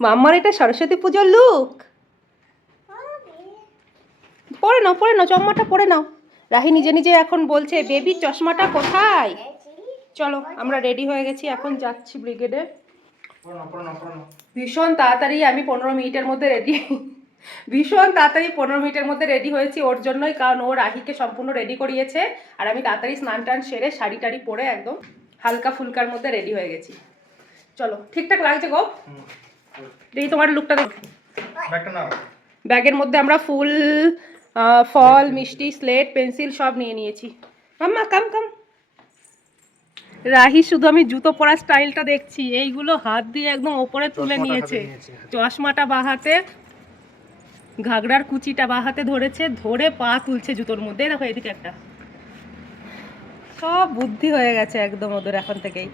মাম্মার এটা সরস্বতী পুজোর লুক পরে নাও পরে নাও চশমাটা পরে নাও। রাহি নিজে নিজে এখন বলছে বেবি চশমাটা কোথায়? চলো আমরা রেডি হয়ে গেছি এখন যাচ্ছি ব্রিগেডে ভীষণ তাড়াতাড়ি আমি পনেরো মিনিটের মধ্যে রেডি ভীষণ তাড়াতাড়ি পনেরো মিনিটের মধ্যে রেডি হয়েছি ওর জন্যই কারণ ও রাহিকে সম্পূর্ণ রেডি করিয়েছে। আর আমি তাড়াতাড়ি স্নান টান সেরে শাড়ি টাড়ি পরে একদম হালকা ফুলকার মধ্যে রেডি হয়ে গেছি। চলো ঠিকঠাক লাগছে গো? দেখি তোমার লুকটা দেখো। ব্যাগটা নাও। ব্যাগের মধ্যে আমরা ফুল ফল মিষ্টি স্লেট পেন্সিল সব নিয়ে নিয়েছি। মাম্মা কাম কাম রাহি শুধু আমি জুতো পরা স্টাইলটা দেখছি। এইগুলো হাত দিয়ে একদম ওপরে তুলে নিয়েছে। চশমাটা বা হাতে ঘাগড়ার কুচিটা বা হাতে ধরেছে ধরে পা তুলছে জুতোর মধ্যে। এই দেখো এদিকে একটা। সব বুদ্ধি হয়ে গেছে একদম ওদের এখন থেকেই।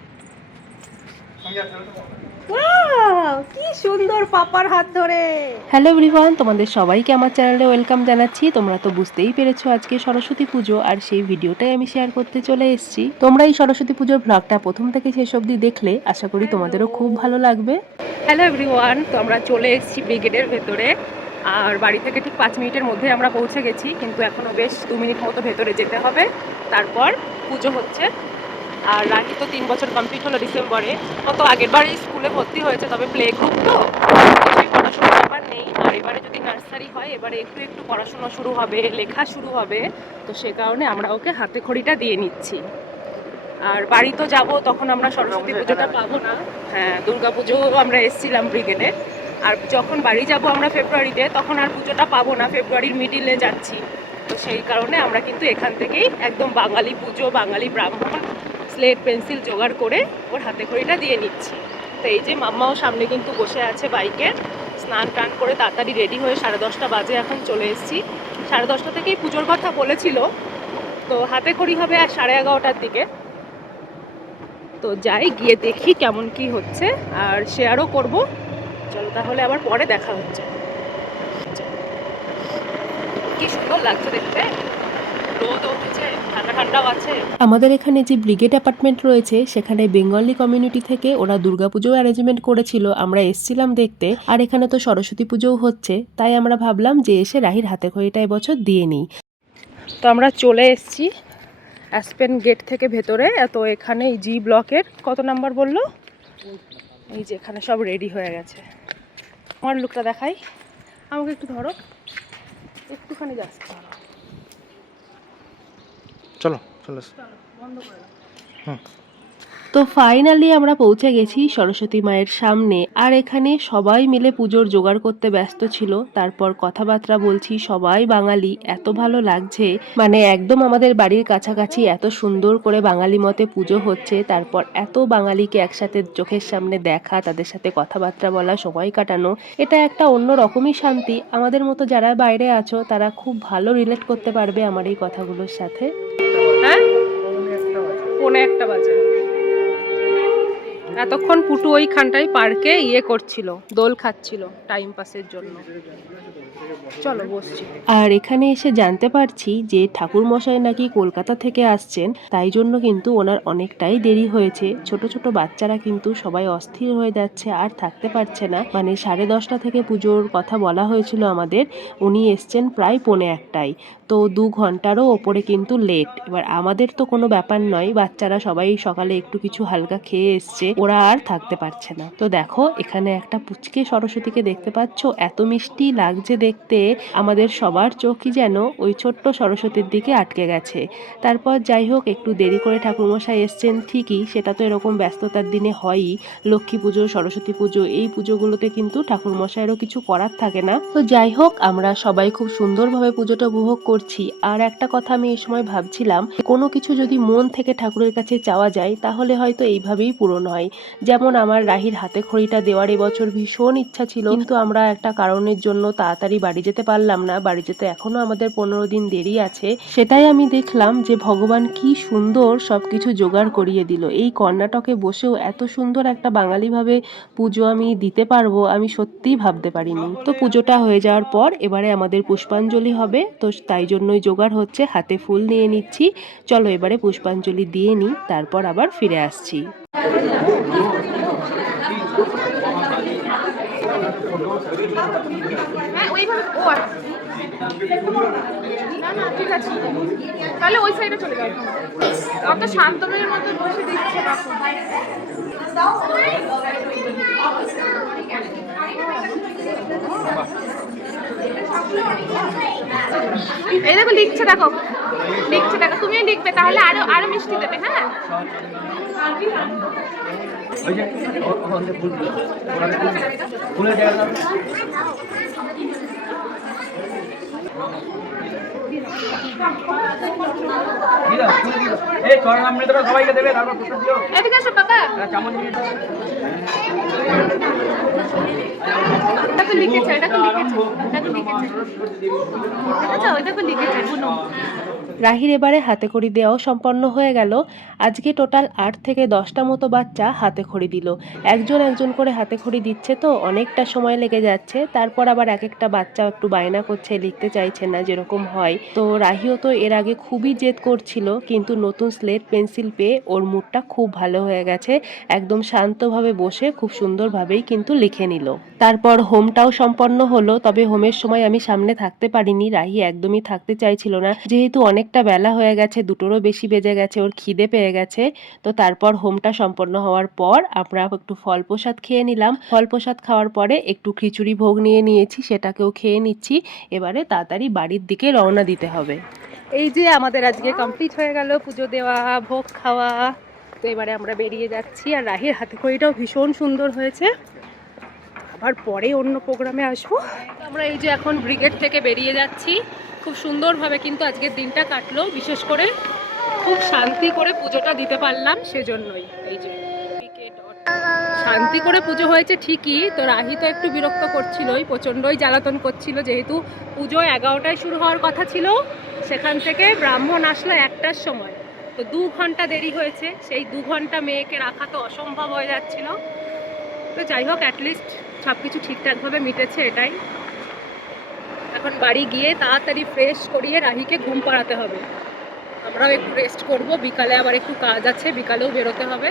কি সুন্দর পাপার হাত ধরে। হ্যালো এভরিওয়ান তোমাদের সবাইকে আমার চ্যানেলে ওয়েলকাম জানাচ্ছি। তোমরা তো বুঝতেই পেরেছ আজকে সরস্বতী পুজো আর সেই ভিডিওটাই আমি শেয়ার করতে চলে এসেছি। তোমরা এই সরস্বতী পুজোর ব্লগটা প্রথম থেকে শেষ অবধি দেখলে আশা করি তোমাদেরও খুব ভালো লাগবে। হ্যালো এভরিওয়ান তো আমরা চলে এসেছি ব্রিগেডের ভেতরে। আর বাড়ি থেকে ঠিক পাঁচ মিনিটের মধ্যে আমরা পৌঁছে গেছি কিন্তু এখনও বেশ দু মিনিট মতো ভেতরে যেতে হবে। তারপর পুজো হচ্ছে। আর রাখি তো তিন বছর কমপ্লিট হলো ডিসেম্বরে। ও তো আগের বারই স্কুলে ভর্তি হয়েছে তবে প্লে গ্রুপ তো। পড়াশোনার ব্যাপার নেই। আর এবারে যদি নার্সারি হয় এবারে একটু একটু পড়াশোনা শুরু হবে লেখা শুরু হবে। তো সে কারণে আমরা ওকে হাতে খড়িটা দিয়ে নিচ্ছি। আর বাড়ি তো যাব তখন আমরা সরস্বতী পুজোটা পাবো না। হ্যাঁ দুর্গা পুজো আমরা এসেছিলাম ব্রিগেডে আর যখন বাড়ি যাব আমরা ফেব্রুয়ারিতে তখন আর পুজোটা পাবো না। ফেব্রুয়ারির মিডিলে যাচ্ছি। তো সেই কারণে আমরা কিন্তু এখান থেকেই একদম বাঙালি পুজো বাঙালি ব্রাহ্মণ স্লেট পেন্সিল জোগাড় করে ওর হাতে খড়িটা দিয়ে নিচ্ছি। তো এই যে মাম্মাও সামনে কিন্তু বসে আছে বাইকে, স্নান টান করে তাড়াতাড়ি রেডি হয়ে সাড়ে দশটা বাজে এখন চলে এসেছি। সাড়ে দশটা থেকেই পুজোর কথা বলেছিল, তো হাতে খড়ি হবে আর সাড়ে এগারোটার দিকে। তো যাই, গিয়ে দেখি কেমন কি হচ্ছে, আর শেয়ারও করব। চলো তাহলে আবার পরে দেখা হচ্ছে। কি সুন্দর লাগছে দেখতে। আছে আমাদের এখানে যে ব্রিগেড অ্যাপার্টমেন্ট রয়েছে, সেখানে বেঙ্গলি কমিউনিটি থেকে ওরা দুর্গাপুজো অ্যারেঞ্জমেন্ট করেছিল। আমরা এসছিলাম দেখতে, আর এখানে তো সরস্বতী পুজোও হচ্ছে। তাই আমরা ভাবলাম যে এসে রাহির হাতে খড়িটা এবছর দিয়ে নিই। তো আমরা চলে এসছি অ্যাসপেন গেট থেকে ভেতরে। তো এখানে জি ব্লকের কত নাম্বার বলল? এই যে এখানে সব রেডি হয়ে গেছে। আমার লুকটা দেখাই। আমাকে একটু ধরো। একটুখানি যাচ্ছে ধরো। চলো চলো। তো ফাইনালি আমরা পৌঁছে গেছি সরস্বতী মায়ের সামনে। আর এখানে সবাই মিলে পুজোর জোগাড় করতে ব্যস্ত ছিল। তারপর কথাবার্তা বলছি সবাই বাঙালি, এত ভালো লাগছে। মানে একদম আমাদের বাড়ির কাছাকাছি এত সুন্দর করে বাঙালি মতে পুজো হচ্ছে। তারপর এত বাঙালিকে একসাথে চোখের সামনে দেখা, তাদের সাথে কথাবার্তা বলা, সময় কাটানো। এটা একটা অন্য রকমই শান্তি। আমাদের মতো যারা বাইরে আছো, তারা খুব ভালো রিলেট করতে পারবে আমার এই কথাগুলোর সাথে। পৌনে একটা বাজে। এতক্ষণ পুটু ওইখানটায় পার্কে ইয়ে করছিল, দোল খাচ্ছিল টাইম পাসের জন্য। চলো, বসছি। আর এখানে এসে জানতে পারছি যে ঠাকুর মশাই নাকি কলকাতা থেকে আসছেন, তাই জন্য কিন্তু ওনার অনেকটাই দেরি হয়েছে। ছোট ছোট বাচ্চারা কিন্তু সবাই অস্থির হয়ে যাচ্ছে, আর থাকতে পারছে না। মানে সাড়ে দশটা থেকে পুজোর কথা বলা হয়েছিল আমাদের, উনি এসছেন প্রায় পৌনে একটাই তো দু ঘন্টারও ওপরে কিন্তু লেট এবার আমাদের তো কোনো ব্যাপার নয়, বাচ্চারা সবাই সকালে একটু কিছু হালকা খেয়ে এসছে। ওরা আর থাকতে পারছে না। তো দেখো, এখানে একটা পুচকে সরস্বতীকে দেখতে পাচ্ছ। এত মিষ্টি লাগছে দেখতে। আমাদের সবার চোখই যেন ওই ছোট্ট সরস্বতীর দিকে আটকে গেছে। তারপর যাই হোক, একটু দেরি করে ঠাকুরমশাই এসছেন ঠিকই, সেটা তো এরকম ব্যস্ততার দিনে হয়ই। লক্ষ্মী পুজো, সরস্বতী পুজো, এই পুজোগুলোতে কিন্তু ঠাকুরমশাইয়েরও কিছু করার থাকে না। তো যাই হোক, আমরা সবাই খুব সুন্দরভাবে পুজোটা উপভোগ করছি। আর একটা কথা আমি এই সময় ভাবছিলাম, কোনো কিছু যদি মন থেকে ঠাকুরের কাছে চাওয়া যায়, তাহলে হয়তো এইভাবেই পূরণ হয়। যেমন আমার রাহির হাতে খড়িটা দেওয়ার এবছর ভীষণ ইচ্ছা ছিল কিন্তু আমরা একটা কারণের জন্য তাড়াতাড়ি বাড়ি যেতে পারলাম না। বাড়ি যেতে এখনও আমাদের পনেরো দিন দেরি আছে। সেটাই আমি দেখলাম যে ভগবান কি সুন্দর সবকিছু জোগাড় করিয়ে দিল। এই কর্ণাটকে বসেও এত সুন্দর একটা বাঙালিভাবে পুজো আমি দিতে পারব আমি সত্যিই ভাবতে পারিনি। তো পুজোটা হয়ে যাওয়ার পর এবারে আমাদের পুষ্পাঞ্জলি হবে তো তাই জন্যই জোগাড় হচ্ছে। হাতে ফুল নিয়ে নিচ্ছি। চলো এবারে পুষ্পাঞ্জলি দিয়ে নিই তারপর আবার ফিরে আসছি। হ্যাঁ ঠিক আছে। তাহলে ওই সাইডে চলে যাও। কত শান্তমের মতো বসে দিচ্ছে এই দেখো, লিখছে দেখো। লিখছে দেখো তুমিও লিখবে তাহলে আরও আরও মিষ্টি দেবে হ্যাঁ? এদিকে আসো বাবা। দেখো লিখেছে দেখো লিখেছে দেখো লিখেছে। দেখেছ? ওই লিখেছে। রাহির এবারে হাতে খড়ি দেওয়াও সম্পন্ন হয়ে গেল। আজকে টোটাল আট থেকে দশটা মতো বাচ্চা হাতে খড়ি দিল। একজন একজন করে হাতে খড়ি দিচ্ছে তো, অনেকটা সময় লেগে যাচ্ছে। তারপর আবার এক একটা বাচ্চা একটু বায়না করছে, লিখতে চাইছে না যেরকম হয়। তো রাহিও তো এর আগে খুবই জেদ করছিল, কিন্তু নতুন স্লেট পেন্সিল পেয়ে ওর মুডটা খুব ভালো হয়ে গেছে। একদম শান্তভাবে বসে খুব সুন্দরভাবেই কিন্তু লিখে নিল। তারপর হোমটাও সম্পন্ন হলো, তবে হোমের সময় আমি সামনে থাকতে পারিনি। রাহি একদমই থাকতে চাইছিল না। যেহেতু অনেকটা বেলা হয়ে গেছে, দুটোরও বেশি বেজে গেছে, ওর খিদে পেয়ে গেছে। তো তারপর হোমটা সম্পন্ন হওয়ার পর আমরা একটু ফল প্রসাদ খেয়ে নিলাম। ফল প্রসাদ খাওয়ার পরে একটু খিচুড়ি ভোগ নিয়ে নিয়েছি, সেটাকেও খেয়ে নিচ্ছি। এবারে তাড়াতাড়ি বাড়ির দিকে রওনা দিতে হবে। এই যে আমাদের আজকে কমপ্লিট হয়ে গেল পুজো দেওয়া, ভোগ খাওয়া। তো এবারে আমরা বেরিয়ে যাচ্ছি আর রাহির হাতে খড়িটাও ভীষণ সুন্দর হয়েছে। আবার পরে অন্য প্রোগ্রামে আসব। আমরা এই যে এখন ব্রিগেড থেকে বেরিয়ে যাচ্ছি। খুব সুন্দরভাবে কিন্তু আজকের দিনটা কাটলো। বিশেষ করে খুব শান্তি করে পুজোটা দিতে পারলাম সেজন্যই। এই যে শান্তি করে পুজো হয়েছে ঠিকই, তো রাহি তো একটু বিরক্ত করছিলই, প্রচণ্ডই জ্বালাতন করছিল যেহেতু পুজো এগারোটায় শুরু হওয়ার কথা ছিল, সেখান থেকে ব্রাহ্মণ আসলো একটার সময়। তো দু ঘণ্টা দেরি হয়েছে, সেই দু ঘণ্টা মেয়েকে রাখা তো অসম্ভব হয়ে যাচ্ছিল। তো যাই হোক অ্যাটলিস্ট সব কিছু ঠিকঠাকভাবে মিটেছে এটাই। এখন বাড়ি গিয়ে তাড়াতাড়ি ফ্রেশ করিয়ে রাহিকে ঘুম পাড়াতে হবে। আমরাও একটু রেস্ট করব, বিকালে আবার একটু কাজ আছে, বিকালেও বেরোতে হবে।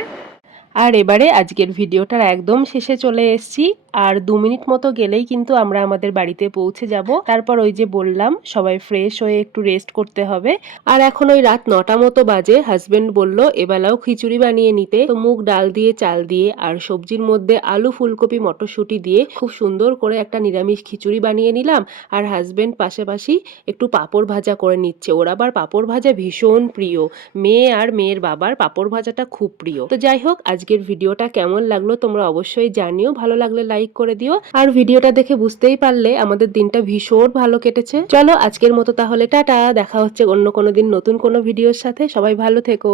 আর এবারে আজকের ভিডিওটার একদম শেষে চলে এসেছি। আর দু মিনিট মতো গেলেই কিন্তু আমরা আমাদের বাড়িতে পৌঁছে যাব। তারপর ওই যে বললাম, সবাই ফ্রেশ হয়ে একটু রেস্ট করতে হবে। আর এখন ওই রাত নটা মতো বাজে হাজবেন্ড বলল, এবেলাও খিচুড়ি বানিয়ে নিতে। তো মুগ ডাল দিয়ে, চাল দিয়ে আর সবজির মধ্যে আলু ফুলকপি, মটরশুঁটি দিয়ে খুব সুন্দর করে একটা নিরামিষ খিচুড়ি বানিয়ে নিলাম। আর হাজবেন্ড পাশাপাশি একটু পাঁপড় ভাজা করে নিচ্ছে। ওর আবার পাঁপড় ভাজা ভীষণ প্রিয়। মেয়ে আর মেয়ের বাবার পাঁপড় ভাজাটা খুব প্রিয়। তো যাই হোক, আজকের ভিডিওটা কেমন লাগল তোমরা অবশ্যই জানিও। ভালো লাগলে লাইক করে দিও। আর ভিডিওটা দেখে বুঝতেই পারলে আমাদের দিনটা ভীষণ ভালো কেটেছে। চলো আজকের মতো তাহলে টাটা। দেখা হচ্ছে অন্য কোনো দিন নতুন কোনো ভিডিওর সাথে। সবাই ভালো থেকো।